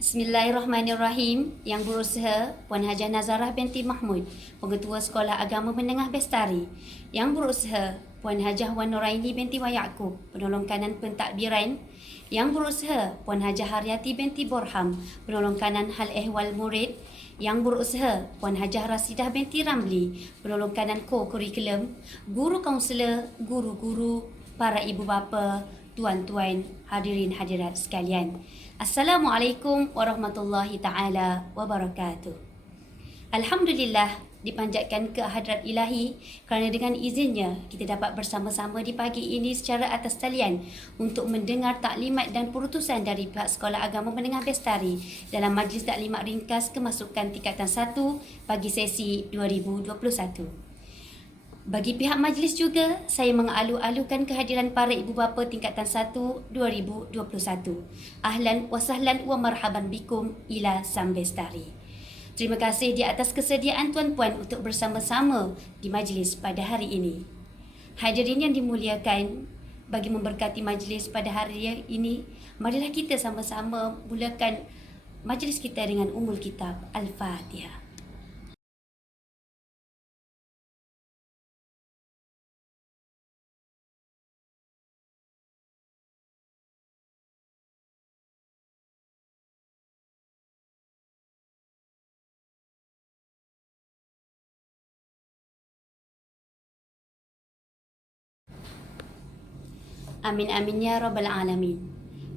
Bismillahirrahmanirrahim. Yang berusaha Puan Hajah Nazarah binti Mahmud, Pengetua Sekolah Agama Menengah Bestari. Yang berusaha Puan Hajah Wan Nuraini binti Wayakub, Penolong Kanan Pentadbiran. Yang berusaha Puan Hajah Haryati binti Borham, Penolong Kanan Hal Ehwal Murid. Yang berusaha Puan Hajah Rasidah binti Ramli, Penolong Kanan Kurikulum. Guru kaunselor, guru-guru, para ibu bapa, tuan-tuan, hadirin hadirat sekalian. Assalamualaikum warahmatullahi taala wabarakatuh. Alhamdulillah, dipanjatkan ke hadrat ilahi kerana dengan izinnya kita dapat bersama-sama di pagi ini secara atas talian untuk mendengar taklimat dan perutusan dari pihak Sekolah Agama Menengah Bestari dalam Majlis Taklimat Ringkas Kemasukan Tingkatan 1 bagi sesi 2021. Bagi pihak majlis juga, saya mengalu-alukan kehadiran para ibu bapa tingkatan 1 2021. Ahlan wa sahlan wa marhaban bikum ila Sambestari. Terima kasih di atas kesediaan tuan-puan untuk bersama-sama di majlis pada hari ini. Hadirin yang dimuliakan, bagi memberkati majlis pada hari ini, marilah kita sama-sama mulakan majlis kita dengan Ummul Kitab Al-Fatihah. Amin amin ya rabbal alamin.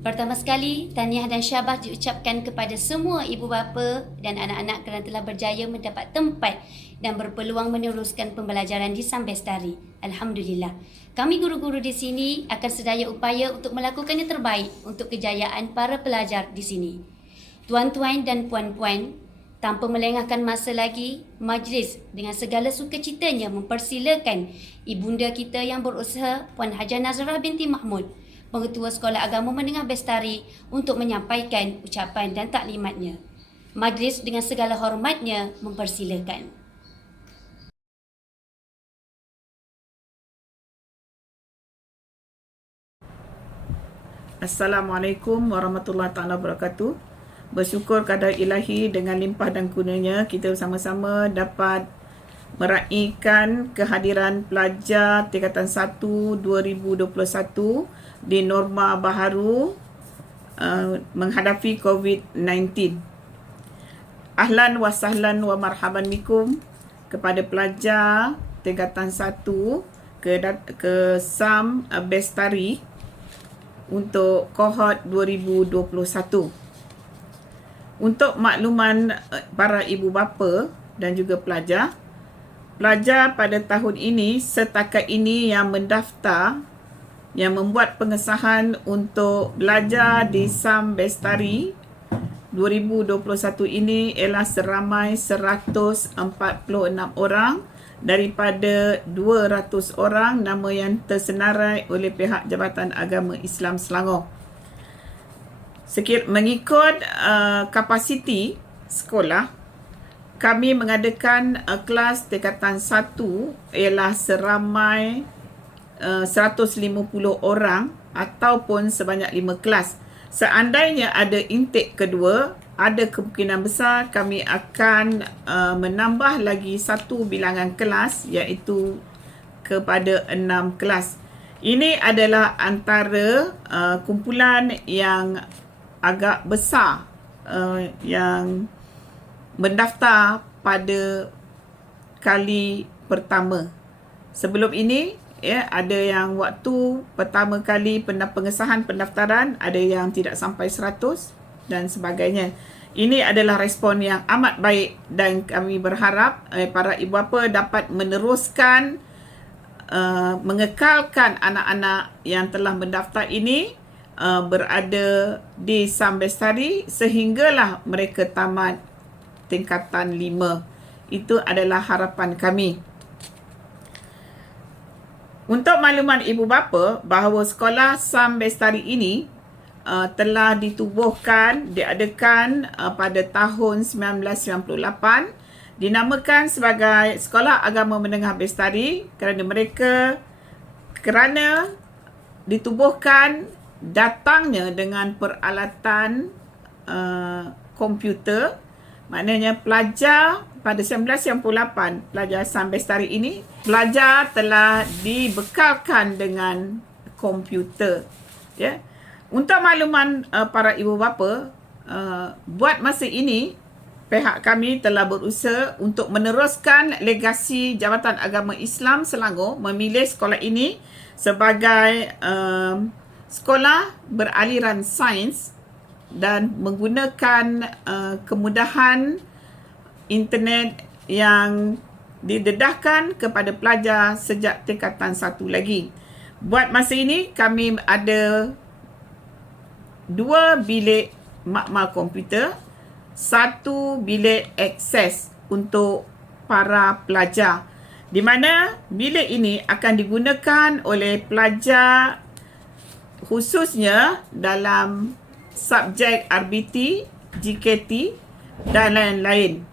Pertama sekali, tahniah dan syabas diucapkan kepada semua ibu bapa dan anak-anak kerana telah berjaya mendapat tempat dan berpeluang meneruskan pembelajaran di Sambestari. Alhamdulillah. Kami guru-guru di sini akan sedaya upaya untuk melakukan yang terbaik untuk kejayaan para pelajar di sini. Tuan-tuan dan puan-puan, tanpa melengahkan masa lagi, majlis dengan segala sukacitanya mempersilakan ibunda kita yang berusaha Puan Hajah Nazarah binti Mahmud, Pengetua Sekolah Agama Menengah Bestari, untuk menyampaikan ucapan dan taklimatnya. Majlis dengan segala hormatnya mempersilakan. Assalamualaikum warahmatullahi taala wabarakatuh. Bersyukur kepada ilahi dengan limpah dan kurnianya kita bersama-sama dapat meraihkan kehadiran pelajar tingkatan 1 2021 di norma baharu menghadapi COVID-19. Ahlan wa sahlan wa marhaban bikum kepada pelajar tingkatan 1 ke SAM Bestari untuk kohort 2021. Untuk makluman para ibu bapa dan juga pelajar pada tahun ini setakat ini yang mendaftar, yang membuat pengesahan untuk belajar di SAM Bestari 2021 ini ialah seramai 146 orang daripada 200 orang nama yang tersenarai oleh pihak Jabatan Agama Islam Selangor. Mengikut kapasiti sekolah, kami mengadakan kelas tingkatan 1 ialah seramai 150 orang ataupun sebanyak 5 kelas. Seandainya ada intake kedua, ada kemungkinan besar kami akan menambah lagi satu bilangan kelas, iaitu kepada 6 kelas. Ini adalah antara kumpulan yang agak besar yang mendaftar pada kali pertama. Sebelum ini, ada yang waktu pertama kali pengesahan pendaftaran, ada yang tidak sampai 100 dan sebagainya. Ini adalah respon yang amat baik dan kami berharap para ibu bapa dapat meneruskan mengekalkan anak-anak yang telah mendaftar ini berada di SAM Bestari sehinggalah mereka tamat tingkatan 5. Itu adalah harapan kami. Untuk makluman ibu bapa bahawa sekolah SAM Bestari ini telah diadakan pada tahun 1998, dinamakan sebagai Sekolah Agama Menengah Bestari kerana ditubuhkan datangnya dengan peralatan komputer. Maknanya pelajar pada 1998, pelajar Sam Bestari ini, pelajar telah dibekalkan dengan komputer. Ya. Untuk makluman para ibu bapa, buat masa ini, pihak kami telah berusaha untuk meneruskan legasi Jabatan Agama Islam Selangor memilih sekolah ini sebagai sekolah beraliran sains dan menggunakan kemudahan internet yang didedahkan kepada pelajar sejak tingkatan 1 lagi. Buat masa ini, kami ada 2 bilik makmal komputer, 1 bilik akses untuk para pelajar, di mana bilik ini akan digunakan oleh pelajar khususnya dalam subjek RBT, GKT dan lain-lain.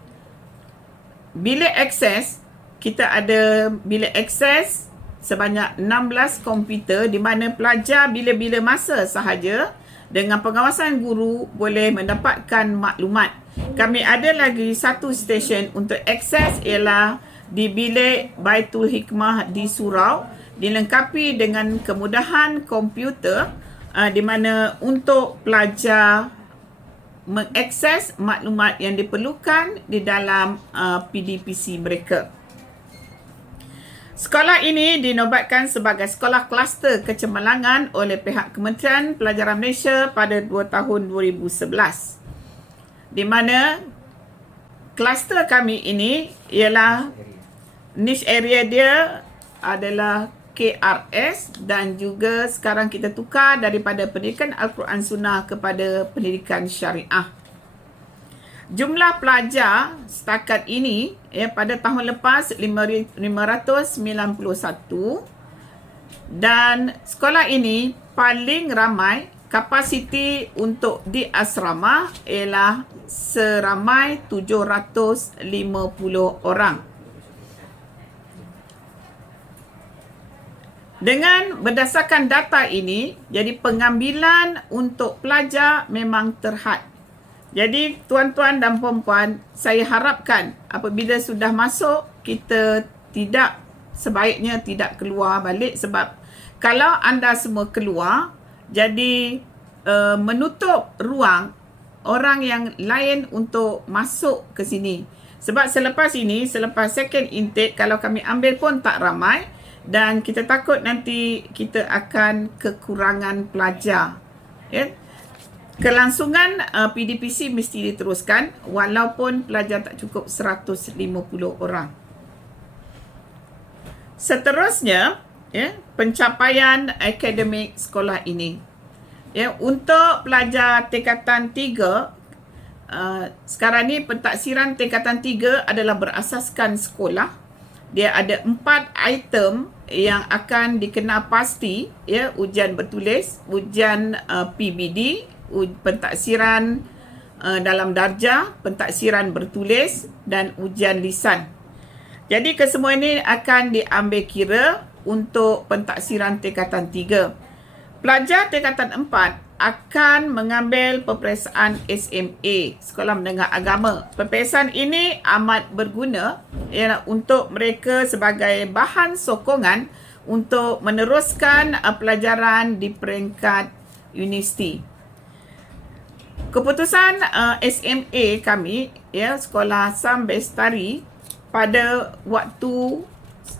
Bilik akses, kita ada bilik akses sebanyak 16 komputer di mana pelajar bila-bila masa sahaja dengan pengawasan guru boleh mendapatkan maklumat. Kami ada lagi 1 stesen untuk akses, ialah di bilik Baitul Hikmah di Surau, dilengkapi dengan kemudahan komputer di mana untuk pelajar mengakses maklumat yang diperlukan di dalam PDPC mereka. Sekolah ini dinobatkan sebagai sekolah kluster kecemerlangan oleh pihak Kementerian Pelajaran Malaysia pada tahun 2011. Di mana kluster kami ini ialah niche area dia adalah KRS dan juga sekarang kita tukar daripada pendidikan Al-Quran Sunnah kepada pendidikan syariah. Jumlah pelajar setakat ini pada tahun lepas 591 dan sekolah ini paling ramai, kapasiti untuk di asrama ialah seramai 750 orang. Dengan berdasarkan data ini, jadi pengambilan untuk pelajar memang terhad. Jadi tuan-tuan dan puan-puan, saya harapkan apabila sudah masuk, kita sebaiknya tidak keluar balik, sebab kalau anda semua keluar, jadi menutup ruang orang yang lain untuk masuk ke sini. Sebab selepas second intake, kalau kami ambil pun tak ramai, dan kita takut nanti kita akan kekurangan pelajar. Ya. Kelangsungan PDPC mesti diteruskan walaupun pelajar tak cukup 150 orang. Seterusnya, pencapaian akademik sekolah ini. Untuk pelajar tingkatan 3, sekarang ni pentaksiran tingkatan 3 adalah berasaskan sekolah. Dia ada 4 item yang akan dikenal pasti, ujian bertulis, ujian PBD, pentaksiran dalam darjah, pentaksiran bertulis dan ujian lisan. Jadi kesemua ini akan diambil kira untuk pentaksiran tingkatan 3. Pelajar tingkatan 4 akan mengambil peperiksaan SMA, Sekolah Menengah Agama. Peperiksaan ini amat berguna untuk mereka sebagai bahan sokongan untuk meneruskan pelajaran di peringkat universiti. Keputusan SMA kami, Sekolah Sam Bestari, pada waktu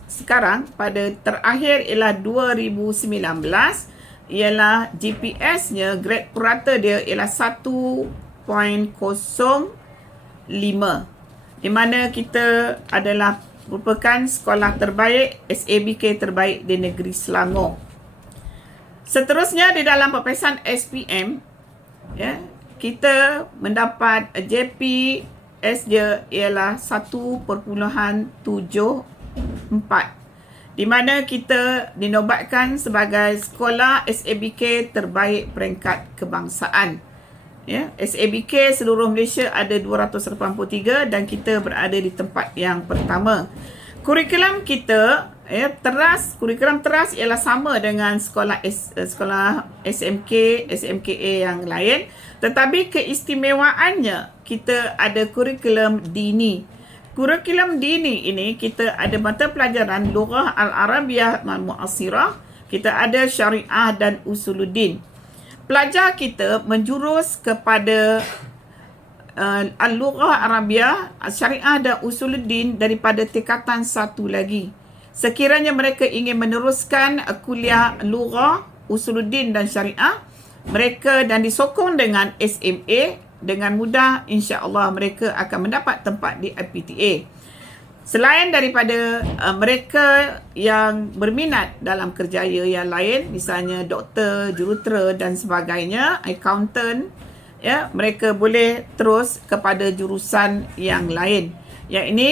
sekarang, pada terakhir ialah 2019, ialah GPS-nya, grade purata dia ialah 1.05, di mana kita adalah merupakan sekolah terbaik, SABK terbaik di negeri Selangor. Seterusnya di dalam peperiksaan SPM, kita mendapat JPS dia ialah 1.74, di mana kita dinobatkan sebagai sekolah SABK terbaik peringkat kebangsaan. SABK seluruh Malaysia ada 283 dan kita berada di tempat yang pertama. Kurikulum kita kurikulum teras ialah sama dengan sekolah SMK, SMKA yang lain, tetapi keistimewaannya kita ada kurikulum dini. Kurikulum dini ini kita ada mata pelajaran Lughah Al-Arabiah Al-Mu'asirah, kita ada Syariah dan Usuluddin. Pelajar kita menjurus kepada Al-Lughah Arabiah, Syariah dan Usuluddin daripada tingkatan satu lagi. Sekiranya mereka ingin meneruskan kuliah Lughah, Usuluddin dan Syariah, mereka dan disokong dengan SMA, dengan mudah insya-Allah mereka akan mendapat tempat di IPTA. Selain daripada mereka yang berminat dalam kerjaya yang lain, misalnya doktor, jurutera dan sebagainya, accountant, mereka boleh terus kepada jurusan yang lain. Yang ini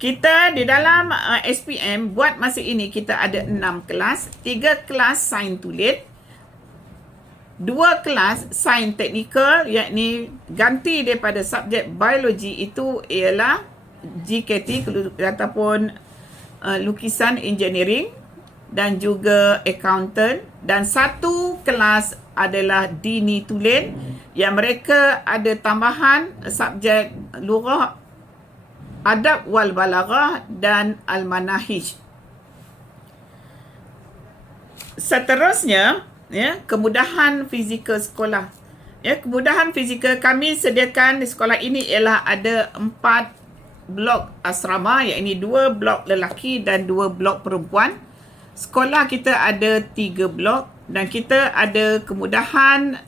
kita di dalam SPM buat masa ini kita ada 6 kelas, 3 kelas sains tulis, 2 kelas sains teknikal, yakni ganti daripada subjek biologi itu ialah GKT ataupun lukisan engineering dan juga accountant, dan 1 kelas adalah dini tulen yang mereka ada tambahan subjek lughah, adab wal balaghah dan al-manahij. Seterusnya, kemudahan fizikal sekolah. Kemudahan fizikal kami sediakan di sekolah ini ialah ada 4 blok asrama, iaitu 2 blok lelaki dan 2 blok perempuan. Sekolah kita ada 3 blok dan kita ada kemudahan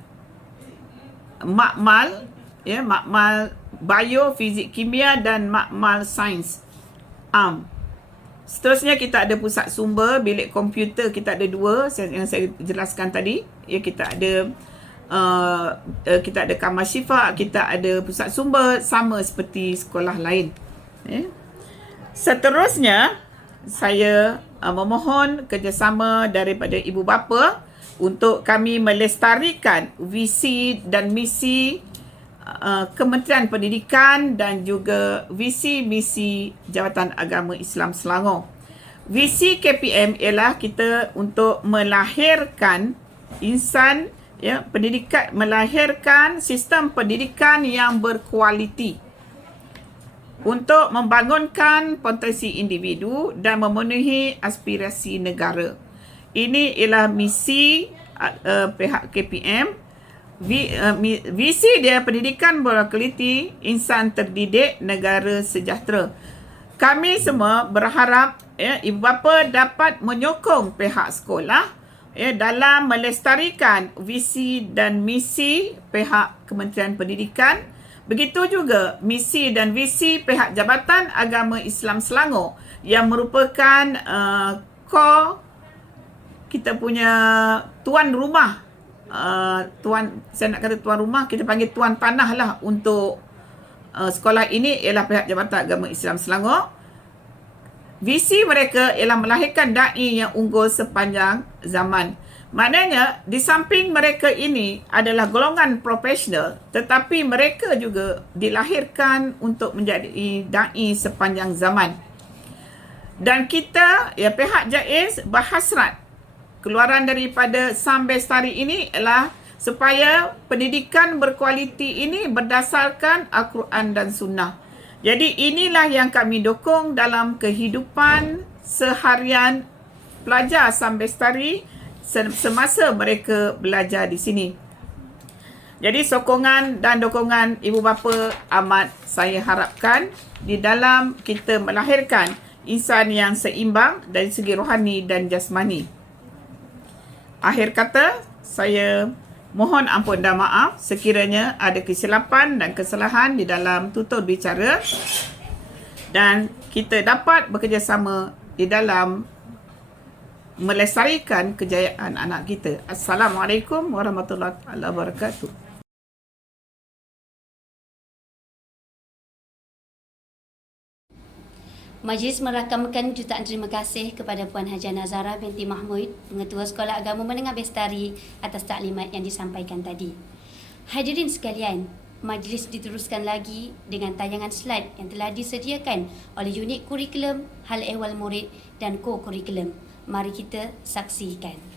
makmal, makmal bio, fizik, kimia dan makmal sains am. Seterusnya kita ada pusat sumber, bilik komputer kita ada 2 yang saya jelaskan tadi. Kita ada kamar syifa, kita ada pusat sumber sama seperti sekolah lain. Seterusnya saya memohon kerjasama daripada ibu bapa untuk kami melestarikan visi dan misi Kementerian Pendidikan dan juga visi misi Jabatan Agama Islam Selangor. Visi KPM ialah kita untuk melahirkan insan, pendidikan, melahirkan sistem pendidikan yang berkualiti untuk membangunkan potensi individu dan memenuhi aspirasi negara. Ini ialah misi pihak KPM. Visi dia pendidikan berkualiti, insan terdidik, negara sejahtera. Kami semua berharap ibu bapa dapat menyokong pihak sekolah dalam melestarikan visi dan misi pihak Kementerian Pendidikan. Begitu juga misi dan visi pihak Jabatan Agama Islam Selangor yang merupakan core kita punya tuan rumah. Saya nak kata tuan rumah, kita panggil tuan tanah lah untuk sekolah ini ialah pihak Jabatan Agama Islam Selangor. Visi mereka ialah melahirkan da'i yang unggul sepanjang zaman. Maknanya di samping mereka ini adalah golongan profesional, tetapi mereka juga dilahirkan untuk menjadi da'i sepanjang zaman. Dan kita, pihak JAIZ berhasrat keluaran daripada SAM Bestari ini ialah supaya pendidikan berkualiti ini berdasarkan Al-Quran dan Sunnah. Jadi inilah yang kami dukung dalam kehidupan seharian pelajar SAM Bestari semasa mereka belajar di sini. Jadi sokongan dan dukungan ibu bapa amat saya harapkan di dalam kita melahirkan insan yang seimbang dari segi rohani dan jasmani. Akhir kata, saya mohon ampun dan maaf sekiranya ada kesilapan dan kesalahan di dalam tutur bicara, dan kita dapat bekerjasama di dalam melestarikan kejayaan anak kita. Assalamualaikum warahmatullahi wabarakatuh. Majlis merakamkan jutaan terima kasih kepada Puan Hajah Nazarah binti Mahmud, Pengetua Sekolah Agama Menengah Bestari atas taklimat yang disampaikan tadi. Hadirin sekalian, majlis diteruskan lagi dengan tayangan slide yang telah disediakan oleh unit kurikulum, hal ehwal murid dan co-kurikulum. Mari kita saksikan.